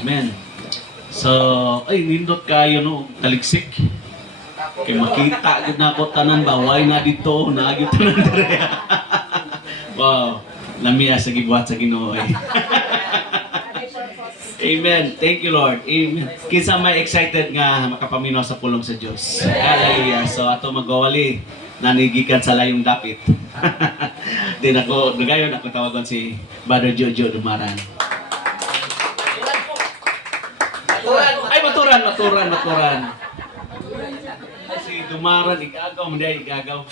Amen. So, ay, nindot kayo no, taligsik. Kay makita gud na ako tanan ba, why na dito, naagyo tanan dire. Wow, lamiya sa gibuhat sa Ginoo. Amen. Thank you, Lord. Amen. Kinsa may excited nga makapaminaw sa pulong sa Dios. Hallelujah. So ato magawali nanigikan sa layong dapit. Din ako, gayon ako tawagon si Brother Jojo Dumaran. Ay, maturan. Si Dumaran, igagaw, hindi, igagaw.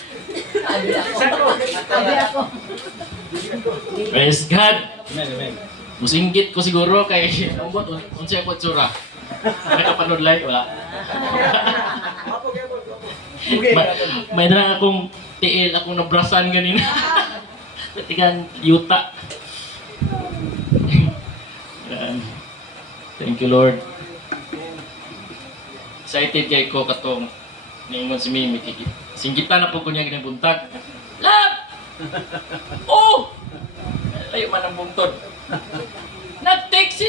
Praise God! Amen. Musinggit ko siguro kay umbot unsay ako tsura. Nakapanood live wala. May na akong tiil akong nabrasan ganina. Tigan yuta. Thank you Lord. Excited kay ko katong niingon si Mimi kiki. Singgitan na po ko niya ginang buntag. Love! Oh! Ayo man ang buntod. Nag-text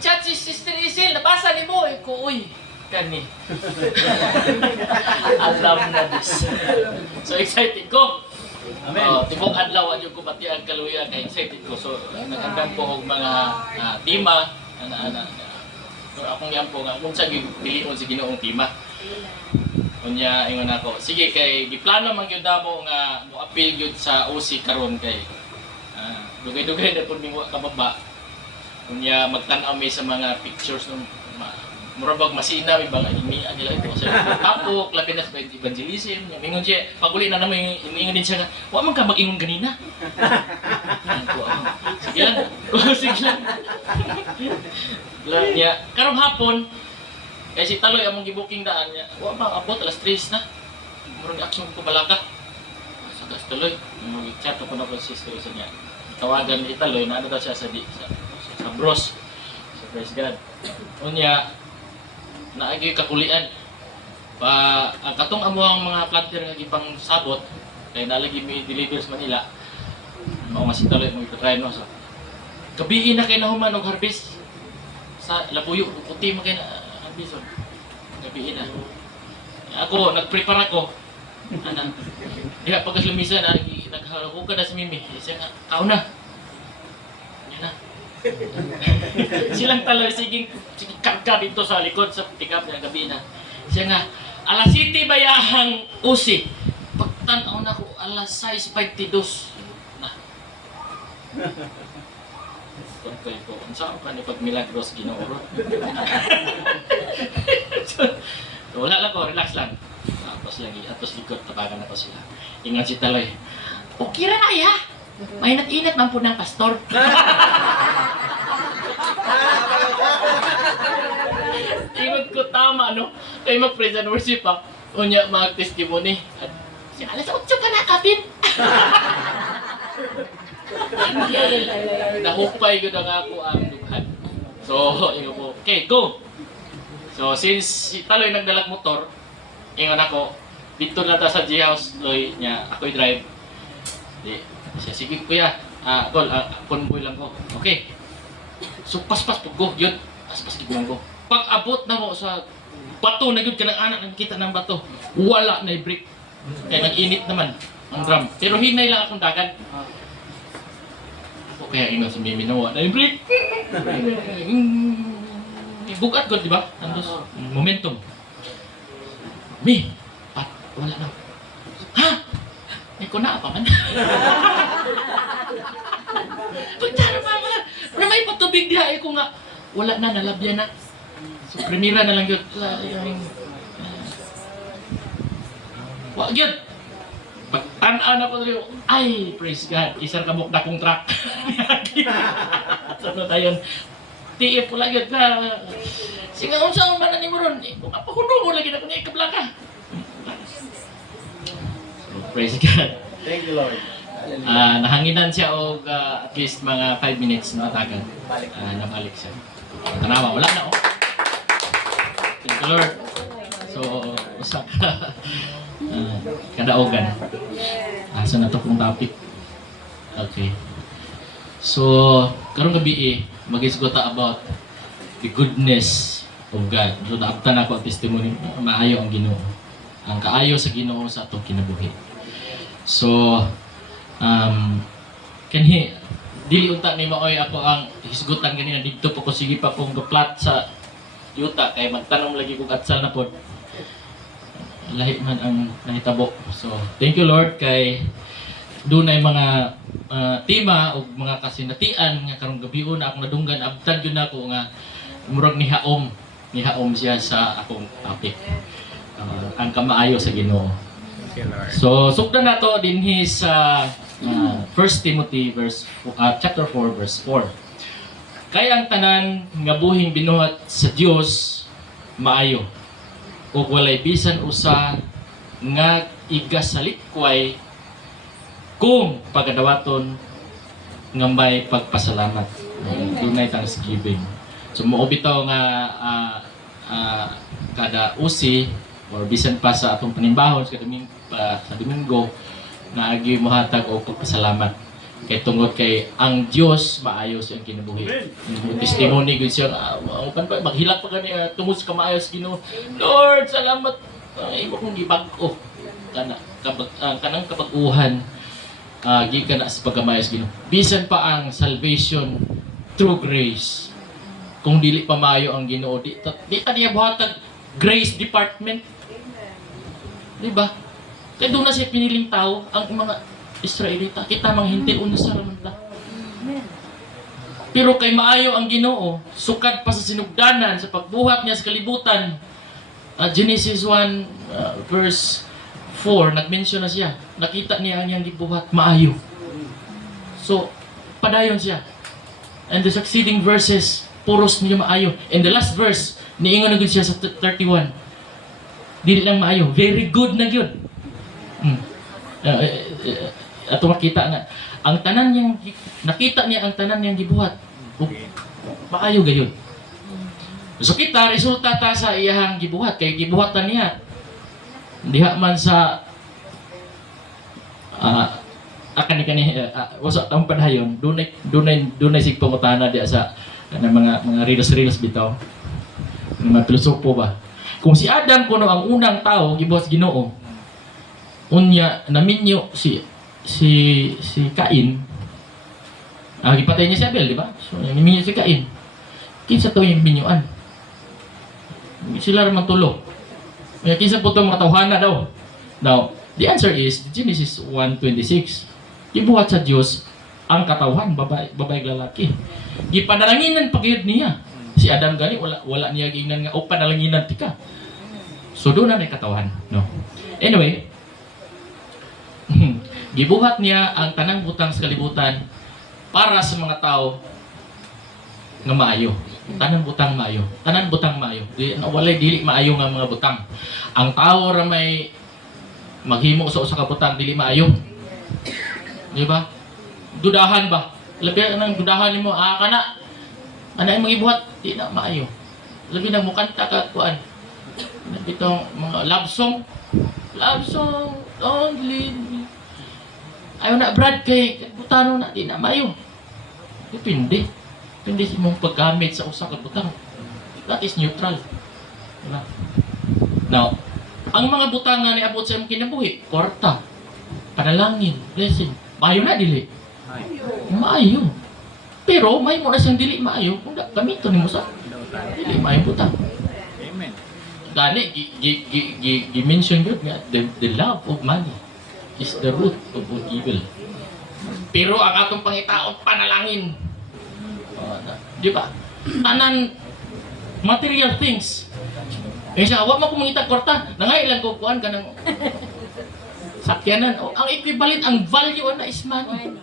chat si Sister Isil, nabasa ni mo, ko, uy, kani. Alam na this. So excited ko. Amen. Tibok adlaw adyo ko pati ang kaluya kay excited ko. So nagandang po og mga tema so akong yan po nga kung sa pilion si Ginoong tema. Unya ingon ako, sige kay giplano man gyud namo nga mo-appeal gyud sa OC karon kay dugay-dugay na po niwa kababa. Unya magtan-aw mi sa mga pictures ng murabag masina mi bang ini nila ito sa tapok labi na sa evangelism nya mingon siya paguli na naman ingon din siya nga wa man ka mag-ingon ganina. Sige lang. Sige lang. Nya karong hapon kay si Taloy among gibuking daan nya wa ba abot alas 3 na. Murag action ko balaka. Sa Taloy mag-chat ko na ko si sister sa niya. Tawagan ni Taloy na ano daw siya sa bros. So praise God. Unya naagi kakulian pa ang katong amo ang mga planter nga gipang sabot kay nalagi mi deliver sa Manila. Mao si Taloy mo ito-try no so. Gabi na kay nahuman og harvest sa Labuyo puti man kay harvest. Gabi na. Ako nagprepare ako. Ana. Diha pagkas lumisan naghahuka na si Mimi. Siya nga kauna. Yan na. Silang Taloy sige karga dito sa likod sa pick-up niya gabi na. Siya nga alas 7 bayahang usi. Pagtan-aw na ko alas 6:22 na. Kontay ko. Saan pa ni pag milagros Ginoo? So, wala lang ko, relax lang. Tapos lagi, atos likod, tabagan na to sila. Ingat si Taloy. Okay ra na ya. Mainat-inat man po ng pastor. Ingat ko tama, no? Kaya mag-praise and worship, ha? Unya, mag-testimony. Siya, alas 8 ka na, kapin. Nahupay ko na nga ako ang dughan. So, ingat po. Okay, go! So, since si Taloy nagdalag motor, ingat ako, dito na ta sa G-House, Loy, niya, ako'y drive. Di, siya, sige kuya, tol, convoy lang ko. Okay. So, paspas po ko, yun. Paspas ko ko. Pag abot na mo sa bato, na yun ka ng anak, nakikita ng bato, wala na i-break. Kaya nag-init naman ang drum. Pero hinay lang akong dagan. O kaya ino si Mimi na wala na i-break. Bugat ko, di ba? Andos, momentum. Mi, pat, wala na. Ha? May kuna pa man. Pagtara pa man. Pero may patubig diha ko nga. Wala na, nalabyan na. So, premiera na lang yun. Wag yun. Pagtanaan ako rin. Ay, praise God. Isang kamok na kong truck. So, ano tayo? TF ko lagi. Sige, kung saan man na ni mo ron. Kung kapahulong mo lagi na kung ikablaka. Praise God. Thank you, Lord. Nahanginan siya og at least mga 5 minutes na tagan. Nabalik siya. Tanawa, wala na Thank you, Lord. So, usa ka kadaogan. Asa na to kung topic. Okay. So, karong gabi mag-isgota about the goodness of God. So naabtan ako ang testimony, maayo ang Ginoo. Ang kaayo sa Ginoo sa atong kinabuhi. So kanhi dili unta ni maoy ako ang hisgutan ganina didto po ko sige pa kong gaplat sa yuta kay magtanong lagi kog atsal na pod. Lahi man ang nahitabo. So thank you Lord kay dunay mga tema o mga kasinatian nga karong gabion akong nadunggan abtan gyud nako nga murag nihaom siya sa akong topic. Ang kamaayo sa Ginoo. So sugdan nato dinhi sa 1 Timothy chapter 4 verse 4. Kay ang tanan nga buhing binuhat sa Dios maayo ug walay bisan usa nga igasalikway kung pagadawaton nga may pagpasalamat. Dunay thanksgiving. So mo bitaw nga kada usi or bisan pa sa atong panimbahon sa Domingo na agi mohatag og pagpasalamat kay tungod kay ang Dios maayo sa iyang kinabuhi. Testimony gud siya maghilak pa gani tungod sa kamaayo sa Ginoo. Lord, salamat imo kong gibag-o kanang kapag-uhan gikan na sa pagkamaayo sa Ginoo. Bisan pa ang salvation through grace. Kung dili pa maayo ang Ginoo, di ta niya buhatag grace department. Di ba? Kaya doon na siya piniling tao, ang mga Israelita, kita mga hintil una sa ramanta. Pero kay maayo ang Ginoo, sukad pa sa sinugdanan, sa pagbuhat niya sa kalibutan. Genesis 1 verse 4, nag-mention na siya. Nakita niya ang iyang gibuhat, maayo. So, padayon siya. And the succeeding verses, puros niya maayo. And the last verse, niingon na siya sa 31. Dili lang maayo, very good na gyud. Ato makita nga ang tanan niyang nakita niya ang tanan niyang gibuhat. Maayo gayon. So kita resulta ta sa iyang gibuhat kay gibuhatan niya. Diha man sa kani wasa tang padayon dunay sig pangutana diha sa mga reels bitaw. Mga pilosopo ba? Kung si Adam kuno ang unang tao gibuhat Ginoo, unya naminyo si Cain, gipatay niya si Abel, di ba? So naminyo si Cain. Kinsa to yung binyuan? Sila ramang tulo. Kinsa po itong mga tawhana daw? Now, the answer is Genesis 1:26. Gibuhat sa Dios ang katawhan, babae lalaki. Gipanalanginan pagayod niya. Si Adam gani wala niya gingnan nga o panalanginan tika. So doon na may katawan, no. Anyway, gibuhat niya ang tanang butang sa kalibutan para sa mga tao nga maayo. Tanang butang maayo. Tanan butang maayo. Walay dili maayo nga mga butang. Ang tao ra may maghimo sa usa ka butang dili maayo. Di ba? Dudahan ba? Labi nang dudahan nimo kana imong ibuhat di na maayo. Labi nang mukanta ka kuan. Itong mga love song don't leave me. Ayaw na Brad kay butano na di na maayo. Depende sa imong paggamit sa usa ka butang. That is neutral. Diba? Now, ang mga butang nga niabot sa imong kinabuhi, kwarta, panalangin, blessing, maayo na dili. Maayo. Pero may mo na siyang dili maayo kung gamiton nimo sa dili maayo butang. Amen. Gani gi-mention yun nga the love of money is the root of all evil. Pero ang atong pangitaon panalangin. Di ba? Tanan material things. Kaya wa mo kumangita kwarta, nangay lang ko kuan kanang sakyanan. Ang equivalent, ang value na is money.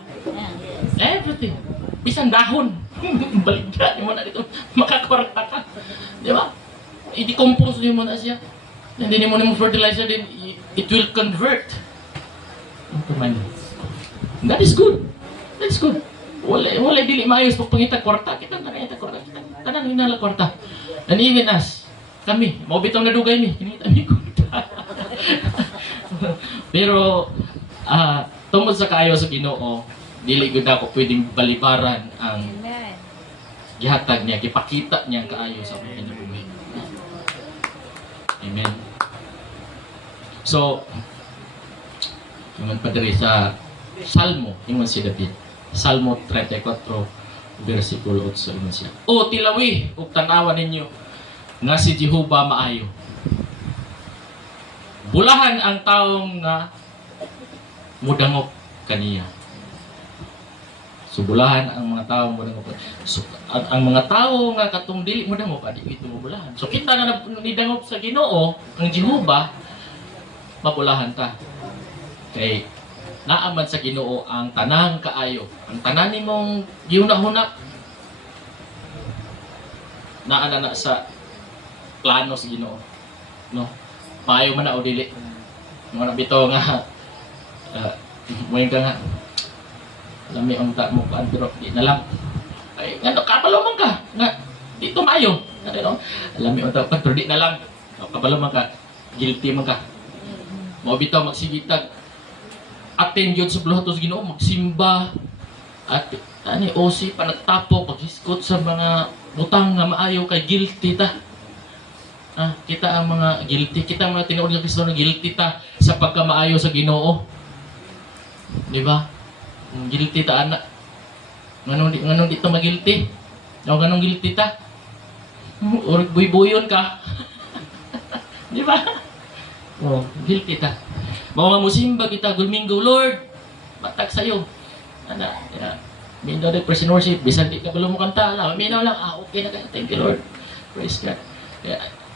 Everything. Bisan dahon. Baligya mo na dito. Makakwarta ka. Di ba? I-decompose mo na siya. Hindi mo na fertilizer din. It will convert into money. That is good. That is good. Wala dili maayos pag pangita kwarta. Kita na kaya kwarta. Tanan hinala kwarta. And even us, kami, mabitaw na dugay ni. Kinita mi kwarta. Pero, tungkol sa kaayo sa Ginoo, dili gud ako pwedeng balibaran ang gihatag niya, gipakita niya ang kaayo sa mga kinabuhi. Amen. So, ingon pa diri sa Salmo, ingon si David. Salmo 34, versikulo 8, ingon siya. O tilawi, ug tanawan ninyo, nga si Jehovah maayo. Bulahan ang taong nga mudangop kaniya. So bulahan ang mga tao mudangop. So ang mga tao nga katong dili mudangop adi ito mabulahan. So kita nga nidangop sa Ginoo ang Jehovah, mabulahan ta. Kay naaman sa Ginoo ang tanang kaayo. Ang tanan nimong gihuna-huna naa na sa plano sa Ginoo. No? Maayo man na o dili. Mga bitaw nga moy ka nga lami ang ta mo kan pero di na lang. Ay ngano kabalo man ka nga dito maayo. Ano? Lami ang ta pero di na lang. Kabalo man ka. Guilty man ka. Mao bitaw magsigitag attend yun sa buluhato sa Ginoo, magsimba at ani osi panagtapo paghiskot sa mga butang nga maayo kay guilty ta. Kita ang mga guilty, kita ang mga tinuod nga Kristo na guilty ta sa pagkamaayo sa Ginoo. Di ba? Guilty ta ana. Nganong dito magilty? Nganong guilty ta? Or buy-buyon ka. Di ba? Oh, guilty ta. Mao nga musimba kita Domingo, Lord. Matag sayo. Ana, minaw na praise and worship, bisan di ka balo mo kanta, minaw lang, okay na kayo. Thank you, Lord. Praise God.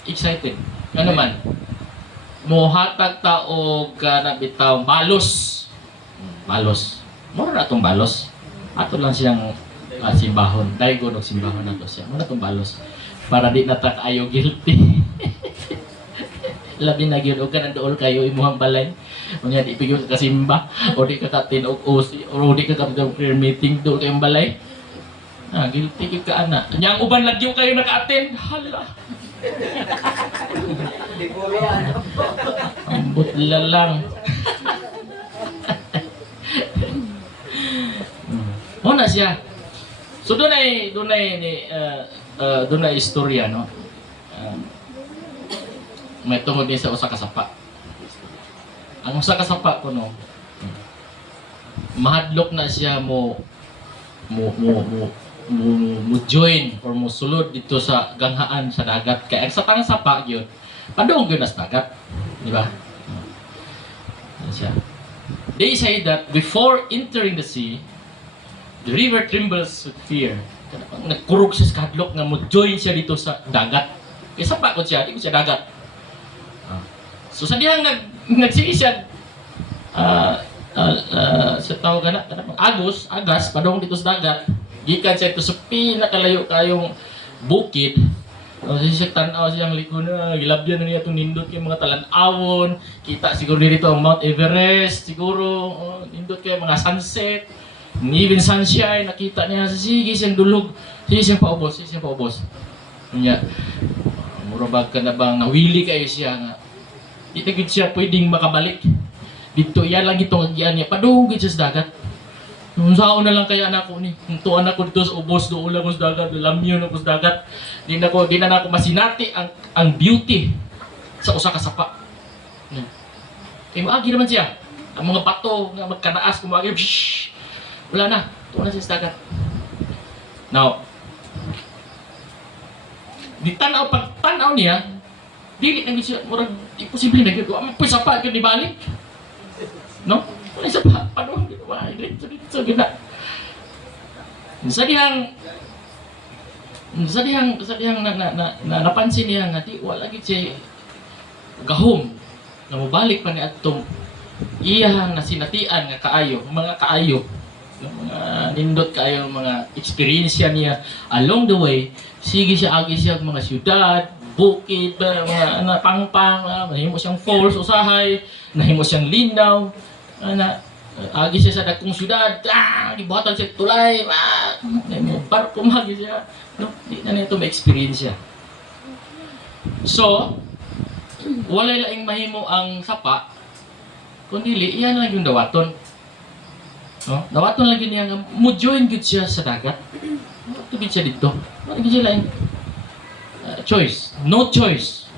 Excited. Nga naman, mohatag ta og bitaw balos. Balos. Mura na itong balos. Ato lang siyang simbahon. Daigo og simbahon nato siya. Mura itong balos. Para di natak ayo guilty. Labi na gyud og kanang duol kayo imuhang balay. Unya di pigyo ka kasimba o di ka katin og osi o di ka kapag prayer meeting duol kayong balay. Guilty gyud ka ana. Nya ang uban lagyo kayo naka-attend. Hala. Ambot lalang. Muna siya. So dunay istorya no. May tungod din sa usa ka sapa. Ang usa ka sapa ko no. Mahadlok na siya mo join or mo sulod dito sa ganghaan sa dagat kay ang satang sapa gyud padung gyud sa dagat, di ba? Siya. They say that before entering the sea, the river trembles with fear. Nagkurog siya sa kadlok nga mo join siya dito sa dagat. Kay sapa ko siya, di ko siya dagat. So sa dihang nagsigi siya sa tawag na agas padung dito sa dagat. Gikan siya ito sa pinakalayo kayong bukid. Siya tanaw siyang likod na, gilabyan na niya itong nindot kayong mga talanawon. Kita siguro dito ang Mount Everest, siguro nindot kayo mga sunset. Even sunshine, nakita niya, sige siyang dulog, sige siyang paubos. Kanya, murabag ka na bang nawili kayo siya nga. Di na siya pwedeng makabalik. Dito, yan lang itong agian niya, padugid siya sa dagat. Nung saan na lang kaya anak ko ni. Kung tuan ako dito sa ubos, doon lang ako sa dagat, lamyon ako sa dagat. Di na ako masinati ang beauty sa usa ka sapa. Kaya maagi naman siya. Ang mga bato nga magkanaas, kumagi, wala na. Tuan na siya sa dagat. Now, pag-tanaw niya, dili na siya, murag, imposible na gito. Ang sapa, di balik. No? Wala isa pa, paano? So gina. Sa dihang napansin niya nga di wala gid siya gahom na mobalik pa ni atong iyang nasinatian nga kaayo, mga kaayo, mga nindot kaayo mga experience niya along the way. Sige siya agi siya mga syudad, bukid, mga pangpang, nahimo siyang falls usahay, nahimo siyang linaw, agi siya sa dakong syudad, gibuhatan siya tulay, barko magi siya. No, di na nito ma-experience siya. So, walay laing mahimo ang sapa, kundi iyan lang yung dawaton. No? Dawaton lang yun niya, mo-join good siya sa dagat. Tubig siya dito. Wala gyud sila choice. No choice.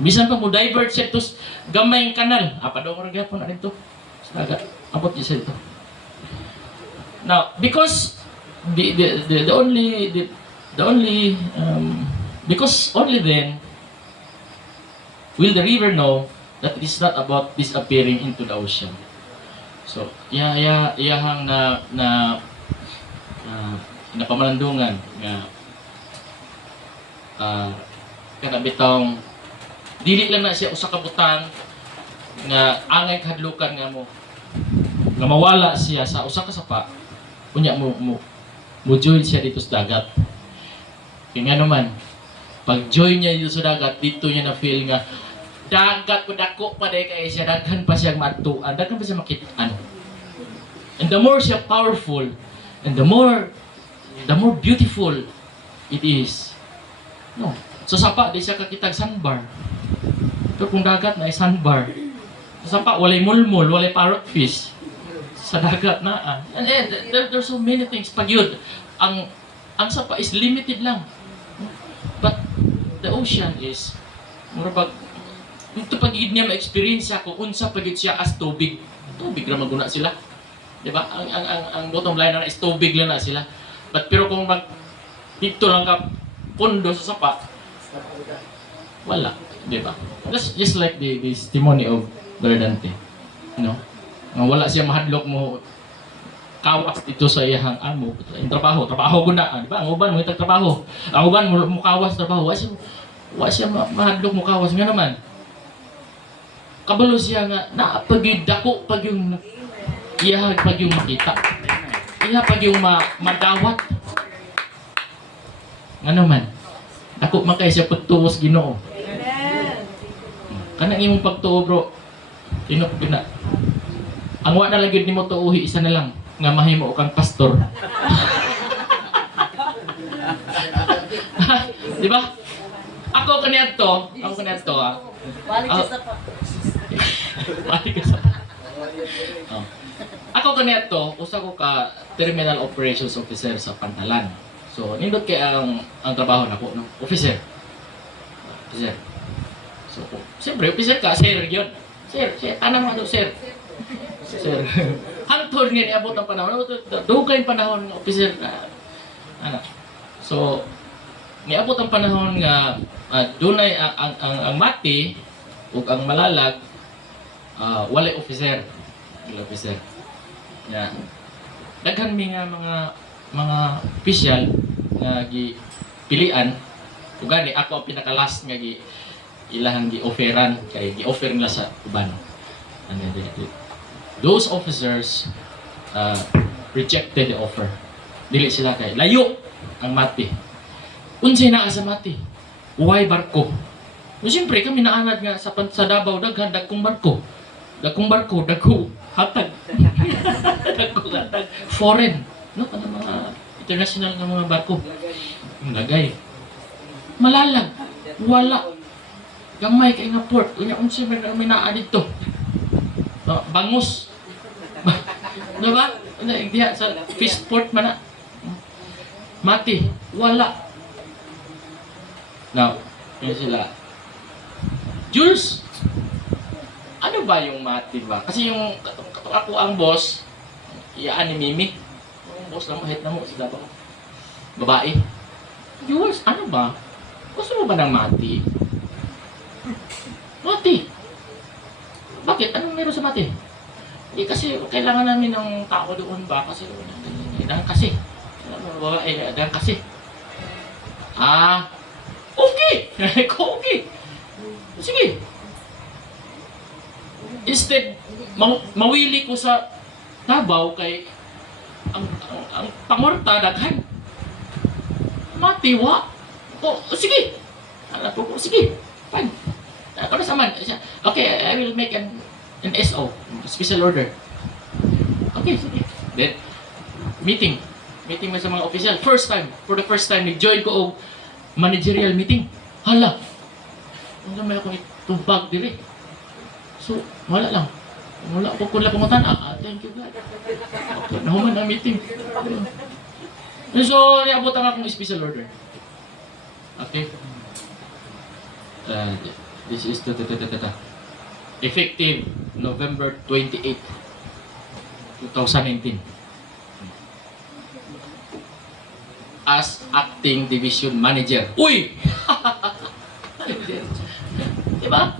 Bisan pa mo divert siya tos gamay kanal. Apa daw ko gyapon na dito. Sa dagat. Abot siya dito. Now, because the only because only then will the river know that it is not about disappearing into the ocean. So, iyahang na pamalandungan nga kada bitong dili lang na siya usa ka butang nga angay kahadlukan nga mawala siya sa usa ka sapa unya mo join siya dito sa dagat. Kaya nga naman, pag join niya dito sa dagat, dito niya na feel nga dagat ko dako pa day kay siya, daghan pa siyang matuan, daghan pa siya makitaan. And the more siya powerful, and the more beautiful it is. No. So sapa, di siya kakitag sandbar. Pero kung dagat na ay sandbar, sa sapa, walay mulmul, walay parrotfish. Sa dagat na. And there's so many things. Pag yun, ang sapa is limited lang. But the ocean is, murabag, ito pag-ibig niya ma-experience siya kung unsa pagid siya as tubig. Tubig na maguna sila. Diba? Ang bottom line na is tubig lang na sila. But pero kung dito lang ka pundo sa sapa, wala. Diba? That's just like the testimony of Brother Dante. You know? Wala siya mahadlok mo kawas dito sa iyang amo. Yung trabaho ko na. Diba? Ang uban mo itag trabaho. Ang uban mo kawas trabaho. Wala siya mahadlok mo kawas. Nga naman. Kabalo siya nga naapagid dako pag yung iyahag pag yung makita. Iya pag yung madawat. Ano man? Dako man kay siya pagtuos Ginoo. Kanang imong pagtuo bro. Tinok na. Ang wa na lang gyud nimo tuuhi isa na lang nga mahimo kang pastor. Di ba? Ako kaniadto Balik ka sa oh. Ako kaniadto, usa ko ka terminal operations officer sa Pantalan. So, nindot kay ang trabaho nako, no? Officer. So, siyempre, officer ka, sir yun. Sir, tanang ano, sir. Hantod nga niabot ang panahon. Dugay panahon ng officer na So, niabot ang panahon nga dunay ang mati ug ang malalag walay officer. Yeah. Daghan mi nga mga official nga gipilian ug gani ako ang pinaka-last nga ilahang gi-offeran kay gi-offer nila sa uban. And then those officers rejected the offer. Dili sila kay layo ang mati. Unsay naa sa mati? Uway barko. Siyempre kami naanad nga sa Davao daghan dagkong barko. Dagko hatag. Dagko hatag foreign, no? Ano mga international nga mga barko. Lagay. Malalag. Wala. Gamay kay nga port. Unya unsay man may naa dito. Bangus. Diba? Diha sa fish port man na. Mati. Wala. Now, yun sila. Jules, ano ba yung mati ba? Kasi yung ako ang boss, iyaan ni Mimi. Yung boss na mo, hit na mo, sila ba? Babae. Jules, ano ba? Gusto mo ba ng mati? Mati? Bakit? Anong meron sa mati? Hindi kasi kailangan namin ng tao doon ba? Kasi dahil kasi. Babae, dahil kasi. Okay! Okay! Sige! Instead, mawili ko sa Davao kay ang pangorta daghan. Matiwa. Sige! Alam ko, sige! Fine. Para sa man. Okay, I will make an SO, special order. Okay, sige. Then, meeting mo sa mga official. For the first time, nag-join ko og managerial meeting. Hala! Ano may akong itubag diri. So, wala lang. Wala ko kung lang pumuntan. Thank you God. Okay, nahuman ang meeting. So, niabot ang akong special order. Okay? This is effective November 28, 2019. As acting division manager. Uy! Diba?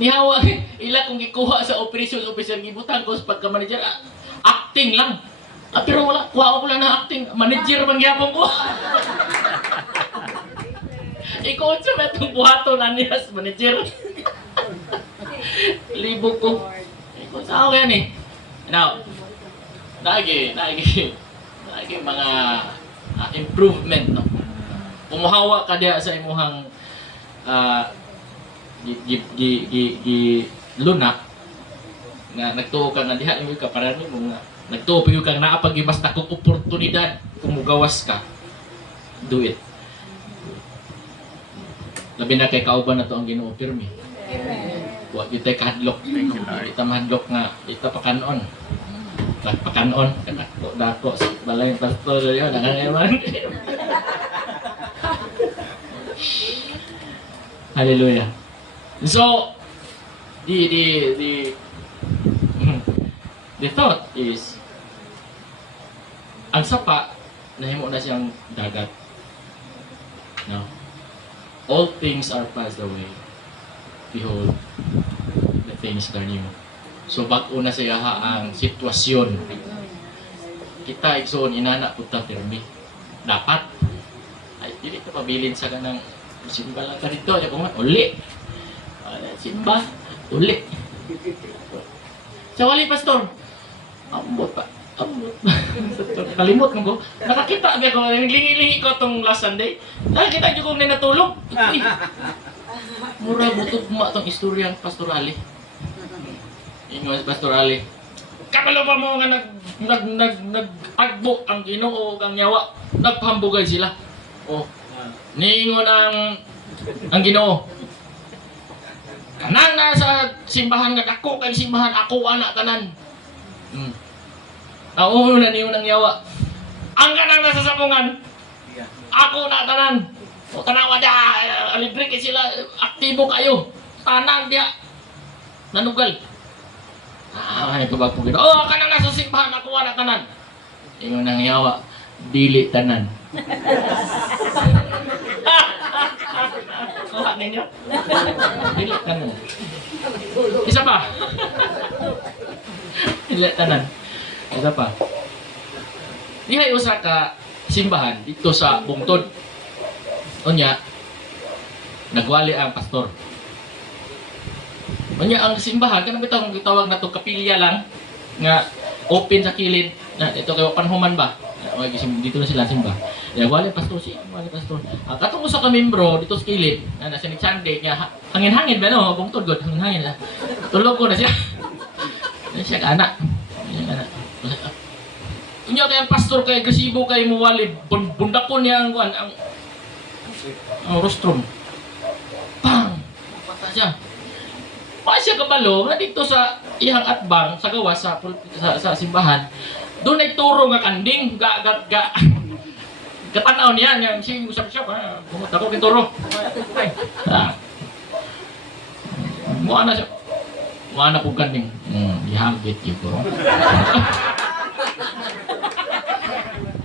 Nihawa, ila kung gikuha sa operations officer, gibutang ko sa pagka-manager, acting lang. Pero wala, kuha ko lang na acting, manager man gyapon ko. Ikaw sa itong buhaton na niya sa manager. Libo ko. Ikaw sa ako yan eh. Now, lagi mga improvement, no? Kumuhawa ka diya sa imuhang luna nga nagtuo ka nga diha yung ka para mo nga nagtuo pag kang naapag mas dakong oportunidad kung mugawas ka, do it. Labi na kay kauban na to ang Ginoo pirmi. Wa gyud tay kahadlok. Ita mahadlok nga ita pakanon. Pakanon dako sa balay pastor yo nangangayon. Hallelujah. So the thought is ang sapa nahimo na siyang dagat. No. All things are passed away. Behold, the things are new. So bag-o na siya ang sitwasyon. Kita igsoon inana puta termi. Dapat ay dili ka pabilin sa kanang simba lang ka dito, ya kung uli. Simba, uli. Sa wali pastor. Ambot pa. Kalimot mo ko. Nakakita ba ko, lingi-lingi ko tong last Sunday. Nakakita ko na natulog. Mura butog ma tong istoryang pastorali. Ingon pastorali. Kabalo pa mo nga nagagbo ang Ginoo kang nyawa. Nagpahambugay sila. Oh. Niingon ang Ginoo. Kanang nasa simbahan nga ako kay simbahan ako anak tanan. Nauho na niyo nang yawa. Ang kanang nasa sabungan, ako na tanan. O tanawa da, libre kay sila, aktibo kayo. Tanan dia, nanugal. Ay, kabag po gino. Oh, kanang nasa simbahan, ako na tanan. Ingon nang yawa, dili tanan. Kuha ninyo? Dili tanan. Isa pa. Dili tanan. Isa pa. Dihay usa ka simbahan dito sa Bungtod. Unya, nagwali ang pastor. Unya ang simbahan kanang bitong gitawag nato kapilya lang nga open sa kilid. Na ito kay panhuman ba? Dito na sila simba. Nagwali pastor si, wali pastor. Katong usa ka membro dito sa kilid na nasa ni Sunday nga hangin-hangin ba no, Bungtod god hangin-hangin. Tulog ko na siya. Siya ka anak. Unya kay ang pastor kay agresibo kay muwali bundakon niya ang rostrum. Pang! Pata siya. Pa siya kabalo nga dito sa iyang atbang sa gawas sa simbahan. Doon ay turo nga kanding katanaw niya nga si usap siya pumunta ko kituro. Mo ana siya. Mo ana pug kanding. Ihagit yun ko.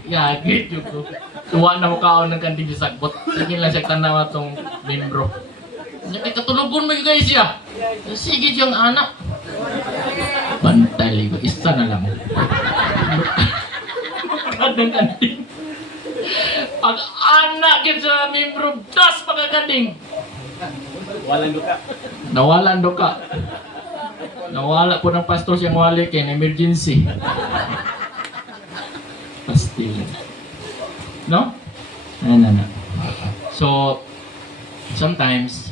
Ihagit yun ko. Tuwa na mo kaon ng kanding sa sagbot. Sige lang siya tanaw atong membro. Katulugon mo guys siya. Sige siyang anak. Bantay ko. Isa na lang. Kadang kanding. Pag anak yun sa membro, das pagkakanding. Walang duka. Nawalan duka. Nawala po ng pastor siyang wali kaya emergency. Pastil. No? Ano. So, sometimes,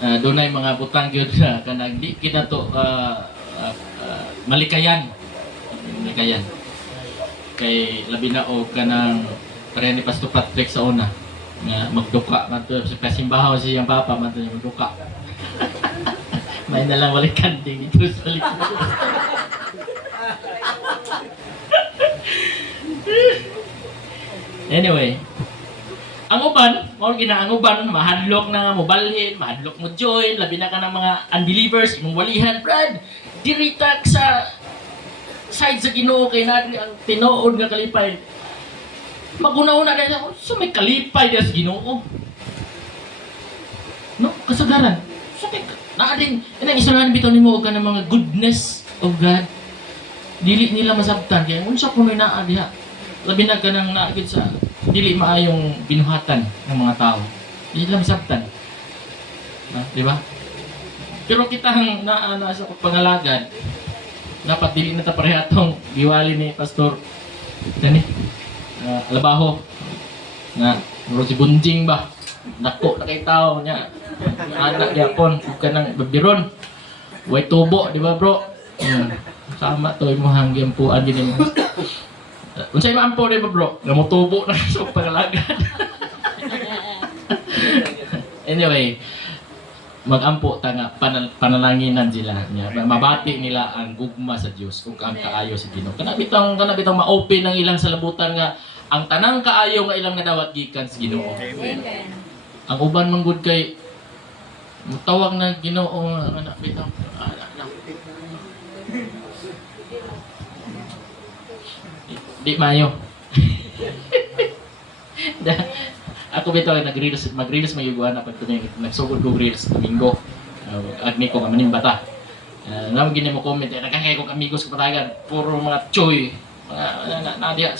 doon ay mga butang yun na kanang di kita to malikayan. Malikayan. Kay labi na o kanang pareha ni Pastor Patrick sa una nga magduka man to sa pasimbahaw siyang papa man to magduka. May nalang wali kanding dito sa likod. Anyway, ang uban, ang uban, mahadlok na mobalhin, mahadlok mo join, labi na ka ng mga unbelievers, imong walihan, Brad, diritak sa side sa Ginoo kay natin ang tinuod nga kalipay. Maguna-una na ako, so may kalipay na sa Ginoo. No, kasagaran. So may naading inang isalahan bitaw nimo og kanang mga goodness of God. Dili nila masabtan kaya unsa kunoy naa diha. Labi na kanang naagid sa dili maayong binuhatan ng mga tao. Dili nila masabtan. Di ba? Pero kita hang naa sa pangalagad dapat dili na ta parehatong giwali ni Pastor Dani. Alabaho na si Bunjing ba? Nako na kay tao niya. Anak di apon, ka nang babiron. Way tubo, di ba bro? Sama to mo hangyang puan din mo. Unsay maampo di ba bro? Nga mo tubo na sa pangalagad. Anyway, magampo ta nga panalanginan sila niya. Mabati nila ang gugma sa Dios kung ang kaayo sa Ginoo. Kana bitang ma-open ang ilang salabutan nga ang tanang kaayo nga ilang nadawat gikan sa Ginoo. Amen. Ang uban man gud kay tawag na Ginoo anak bitang di mayo. Ako bitaw nag-reels magiguan na pagto nagsugod ko reels Domingo. Agni ko nga manimbata. Nang gini mo comment nagkakay ko amigos ko patagan puro mga choy mga nadia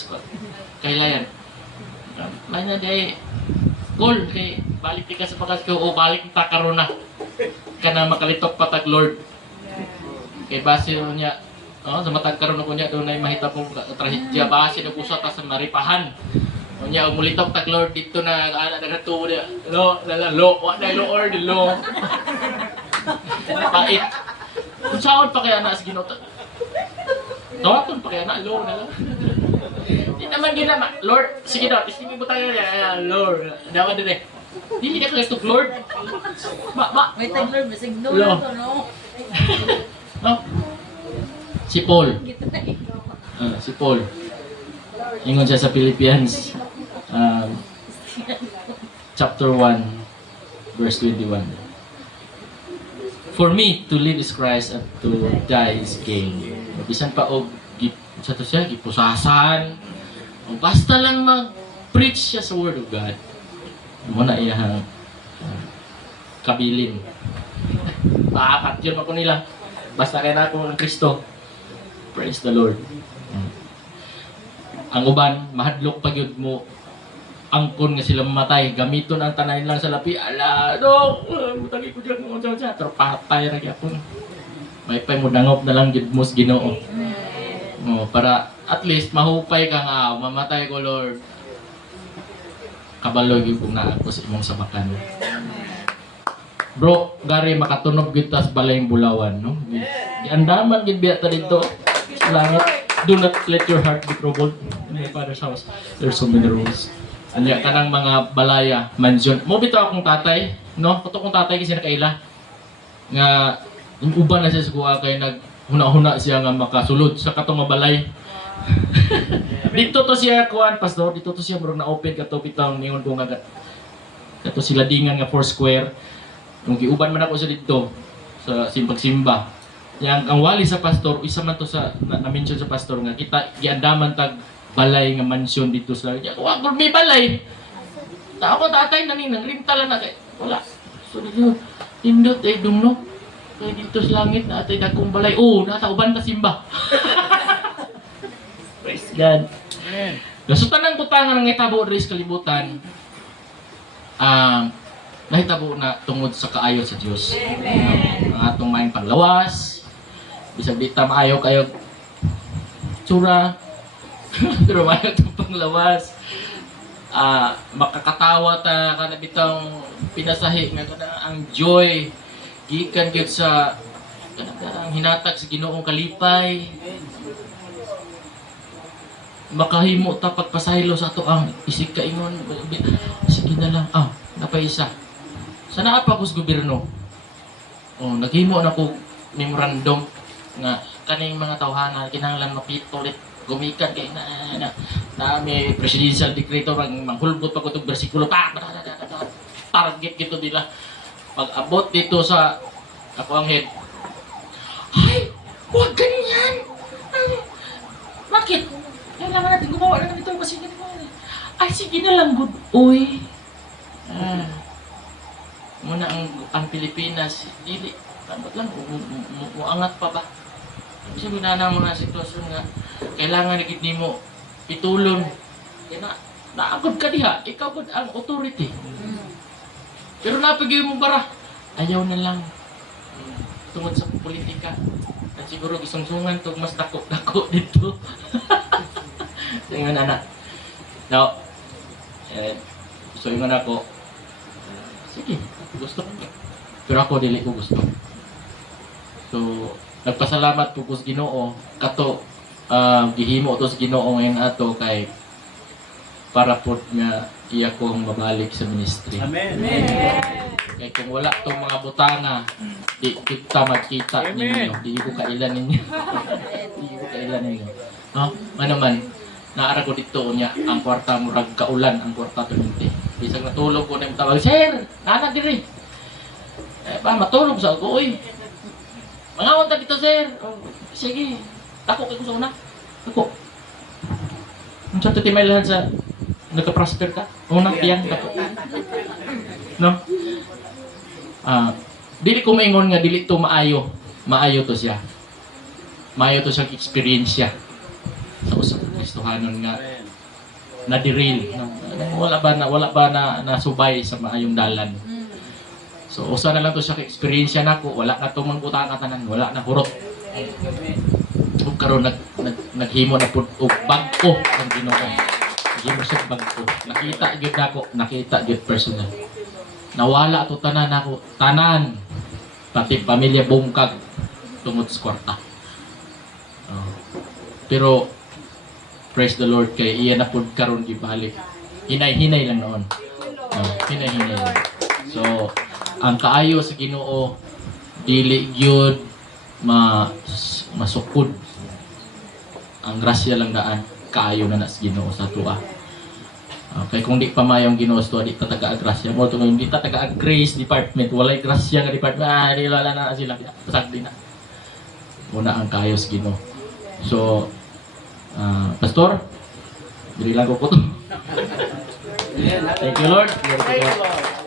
kailayan. May na day goal kay balik ka sa pagas ko o balik ta karon na kana makalitok patag Lord kay base niya sa matag karon ko niya dunay mahita pong trahedya base na kusa ta sa maripahan unya og mulitok tag Lord dito na ana nagatuo dia lo wa na Lord lo pait kung saan pa kaya na sa Ginoo tawaton pa kaya na lo na lang. Di naman ginama, Lord, sige daw, isipin mo tayo niya, Lord, dawa din eh. Dili na kayo Lord. May time Lord, masig no Lo. to no. No? Si Paul. Gito na ikaw. Si Paul. Ingon siya sa Philippians, chapter 1, verse 21. For me, to live is Christ and to die is gain. Bisan pa og sa to siya, gipusasan. Basta lang mag-preach siya sa Word of God. Muna iyang kabilin. Paakat yun ako nila. Basta kaya na ako ng Kristo. Praise the Lord. Ang uban, mahadlok pag yun mo angkon nga sila mamatay. Gamiton ang tanay lang sa lapi. Ala, no! Butagi ko dyan kung siya. Pero patay rin ako. May pay mo dangop na lang yun mo sa Ginoo. Para at least mahupay ka nga, mamatay ko Lord. Kabaloy yung kung naako sa imong sabakan. Bro, gari makatunog kita sa balayang bulawan, no? Andaman gid biya ta dito sa langit. Do not let your heart be troubled. In my Father's house, there's so many rooms. Anya kanang mga balaya, mansion. Mo bitaw akong tatay, no? Kato kong tatay kasi nakaila. Nga yung uban na siya sa kuha kay nag huna-huna siya nga makasulod sa katong balay. Dito to siya kuan pastor, dito to siya murag na open kato bitaw ningon ko nga kato sila dingan nga 4 square. Kung giuban man ako sa dito sa simbag-simba. Yang ang wali sa pastor, isa man to sa na-mention sa pastor nga kita giandaman tag balay nga mansion dito sa. Wa gud may balay. Ta ako tatay nani nang rimtala na kay wala. So dito indot ay dumno. Kaya dito sa langit na atay dagkong balay. Oh, nasa uban ta simba. Praise God. Amen. Nasutan ng butangan ng itabo diri sa kalibutan. Nahitabo na tungod sa kaayo sa Dios. Amen. Ang atong maayong panglawas. Bisag di ta maayo kayo tsura. Pero maayo itong panglawas. Makakatawa ta kana bitang pinasahi nga kana ang joy gikan gyud sa kanang hinatag sa Ginoong kalipay. Makahimo ta pagpasaylo sa ato ang isig kaingon. Sige na lang. Napay isa. Sana apa ko sa gobyerno. Naghimo na ko memorandum nga kaning mga tawhana kinahanglan mapitulit gumikan kay na may presidential decreto manghulgot pa ko itong bersikulo target gito nila. Pag abot dito sa ako ang head, ay, huwag ganyan! Bakit? Kailangan natin gumawa na ganito kasi ganito. Ay, sige na lang, good. Uy. Muna ang Pilipinas, hindi. Dapat lang, uangat pa ba? Kasi binana mo na sitwasyon nga, kailangan na gid nimo pitulon. Kaya naagod ka diha, ikaw gud ang authority. Pero napagay mo bara, ayaw na lang. Tungod sa politika. At siguro gisungsungan to mas dako-dako dito. Ingon anak. Now, so ingon ako, sige, gusto ko. Pero ako dili ko gusto. So, nagpasalamat po ko sa Ginoo kato gihimo to sa Ginoo ngayon ato kay para po nga iya kong mabalik sa ministry. Amen. Kaya kung wala tong mga butanga, di kita magkita ninyo. Di ko kailan ninyo. Di ko kailan ninyo. No? Manaman, naara ko dito niya, ang kwarta murag kaulan, ang kwarta 20. Bisag natulog ko na yung tawag, Sir! Nana diri! Matulog sa ako, uy! Mangawag ta dito, Sir! Oh, sige, tako kayo sa una. Tako. Ang sa titimay sa nagka-prosper ka? Unang tiyan, tako. No? Dili ko maingon nga dili to maayo. Maayo to siya. Maayo to siyang experience siya. Sa usap ng Kristohanon nga na-derail. No? Wala ba na nasubay sa maayong dalan. So usa na lang to siya ka-experience siya nako. Wala na to mangbutang katanan. Wala na hurot. Ug karon naghimo na pud og bag-o ang Ginoo. Naghimo siya bag-o. Nakita gyud nako, nakita gyud personal. Nawala to tanan ako, tanan. Pati pamilya bungkag tungod sa kwarta. Pero praise the Lord kay iya na pud karon gibalik. Hinay-hinay lang noon. Hinay-hinay lang. So, ang kaayo sa Ginoo dili gyud masukod. Ang grasya lang daan kaayo na sa Ginoo sa tuwa. Okay, kung di pa mayong Ginoo sa tuwa, di ta taga-grasya mo tungod di ta taga-grace department, walay grasya nga department. Di wala na sila pasagdi na. Muna ang kaayo sa Ginoo. So, Pastor, dili lang ko to. Thank you, Lord. Glory to God.